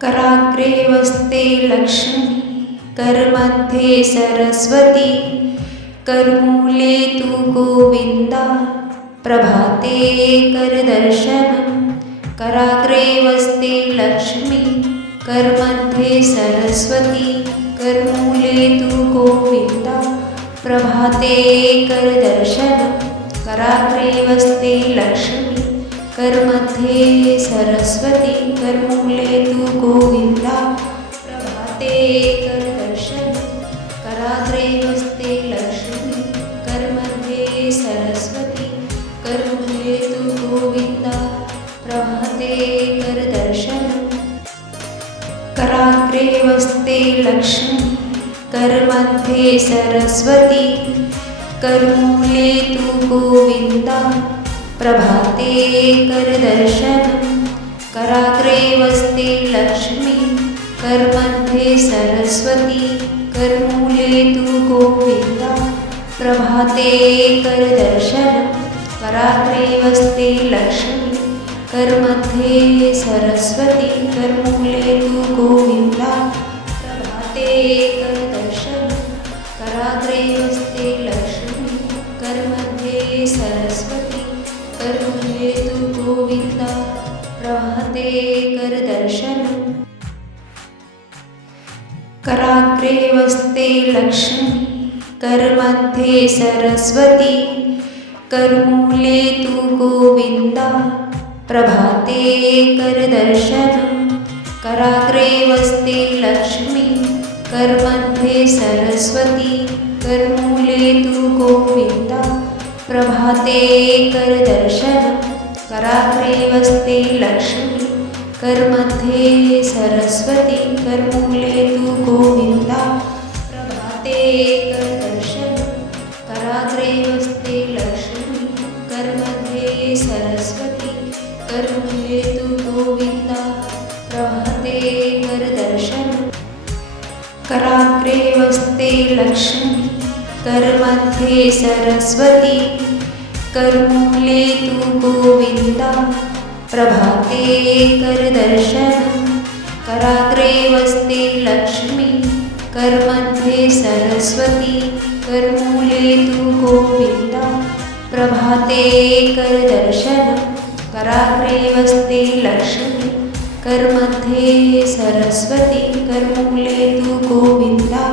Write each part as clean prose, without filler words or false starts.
कराग्रे वस्ते लक्ष्मी करमध्ये सरस्वती करमूले तु गोविंदा प्रभाते करदर्शनम् कराग्रे वस्ते लक्ष्मी करमध्ये सरस्वती करमूले तु गोविंदा प्रभाते करदर्शनम् कराग्रे वस्ते लक्ष्मी करमध्ये सरस्वती करमूले तु गोविंदा प्रभाते करदर्शनम् कराग्रे वस्ते लक्ष्मी करमध्ये सरस्वती करमूले तु गोविंदा प्रभाते करदर्शनम् कराग्रे वस्ते लक्ष्मी करमध्ये सरस्वती करमूले तु गोविंदा प्रभाते करदर्शनम् कराग्रे वस्ते लक्ष्मी करमध्ये सरस्वती करमूले तु गोविंदा प्रभाते करदर्शनम् कराग्रे वस्ते लक्ष्मी करमध्ये सरस्वती करमूले तु गोविंदा प्रभाते करदर्शनम् कराग्रे वस्ते लक्ष्मी करमध्ये सरस्वती करमूले तु गोविंदा प्रभाते करदर्शनम् कराग्रे वस्ते लक्ष्मी करमध्ये सरस्वती करमूले तु गोविंदा प्रभाते करदर्शनम् कराग्रे वस्ते लक्ष्मी करमध्ये सरस्वती करमूले तु गोविंदा प्रभाते करदर्शनम् कराग्रे वस्ते लक्ष्मी करमध्ये सरस्वती करमूले तु गोविंदा प्रभाते करदर्शनम् कराग्रे वस्ते लक्ष्मी करमध्ये सरस्वती करमूले तु गोविंदा प्रभाते करदर्शनम् कराग्रे वस्ते लक्ष्मी करमध्ये सरस्वती करमूले तु गोविंदा प्रभाते करदर्शनम् कराग्रे वस्ते लक्ष्मी करमध्ये सरस्वती करमूले तु गोविंदा प्रभाते करदर्शनम् कराग्रे वस्ते लक्ष्मी करमध्ये सरस्वती करमूले तु गोविंदा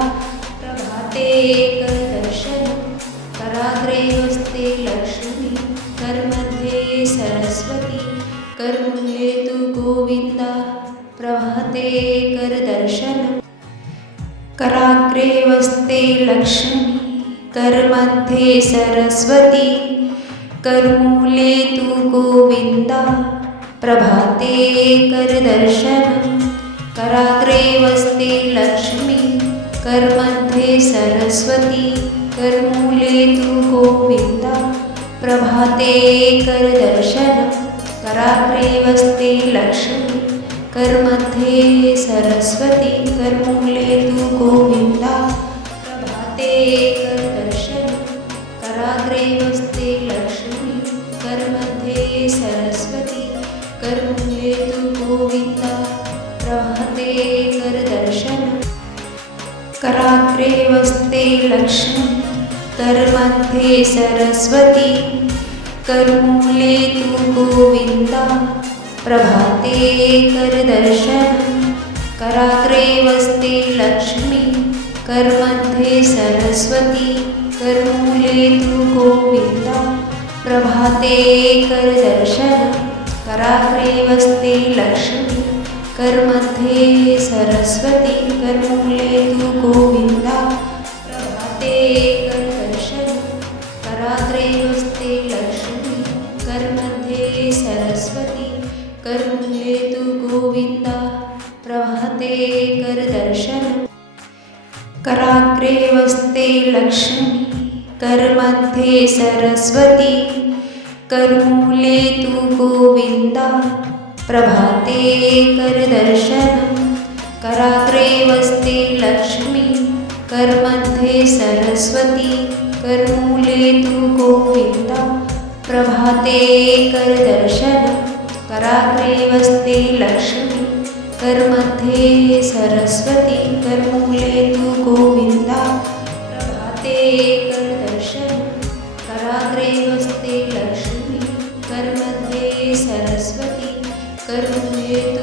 प्रभाते करदर्शनम् कराग्रे वस्ते लक्ष्मी करमध्ये सरस्वती करमूले तु गोविंदा प्रभाते करदर्शनम् कराग्रे वस्ते लक्ष्मी करमध्ये सरस्वती करमूले तु गोविंदा प्रभाते करदर्शनम् कराग्रे वस्ते लक्ष्मी करमध्ये सरस्वती करमूले तु गोविंदा प्रभाते करदर्शनम् कराग्रे वस्ते लक्ष्मी करमध्ये सरस्वती करमूले तु गोविंदा प्रभाते करदर्शनम् कराग्रे वस्ते लक्ष्मी करमध्ये सरस्वती करमूले तु गोविंदा प्रभाते करदर्शनम् कराग्रे वस्ते लक्ष्मी करमध्ये सरस्वती करमूले तु गोविंदा प्रभाते करदर्शनम् कराग्रे वस्ते लक्ष्मी करमध्ये सरस्वती करमूले तु गोविंदा प्रभाते करदर्शनम् कराग्रे वस्ते लक्ष्मी करमध्ये सरस्वती करमूले तु गोविंदा प्रभाते करदर्शनम् कराग्रे वस्ते लक्ष्मी करमध्ये सरस्वती करमूले तु गोविंदा प्रभाते करदर्शनम् कराग्रे वस्ते लक्ष्मी करमध्ये सरस्वती करमूले तु गोविंदा प्रभाते करदर्शनम् कराग्रे वस्ते लक्ष्मी करमध्ये सरस्वती करमूले तु गोविंदा प्रभाते करदर्शनम् कराग्रे वस्ते लक्ष्मी करमध्ये सरस्वती करमूले तू गोविंदा प्रभाते करदर्शनी कराग्रे वसते लक्ष्मी करमध्ये सरस्वती करमूले तू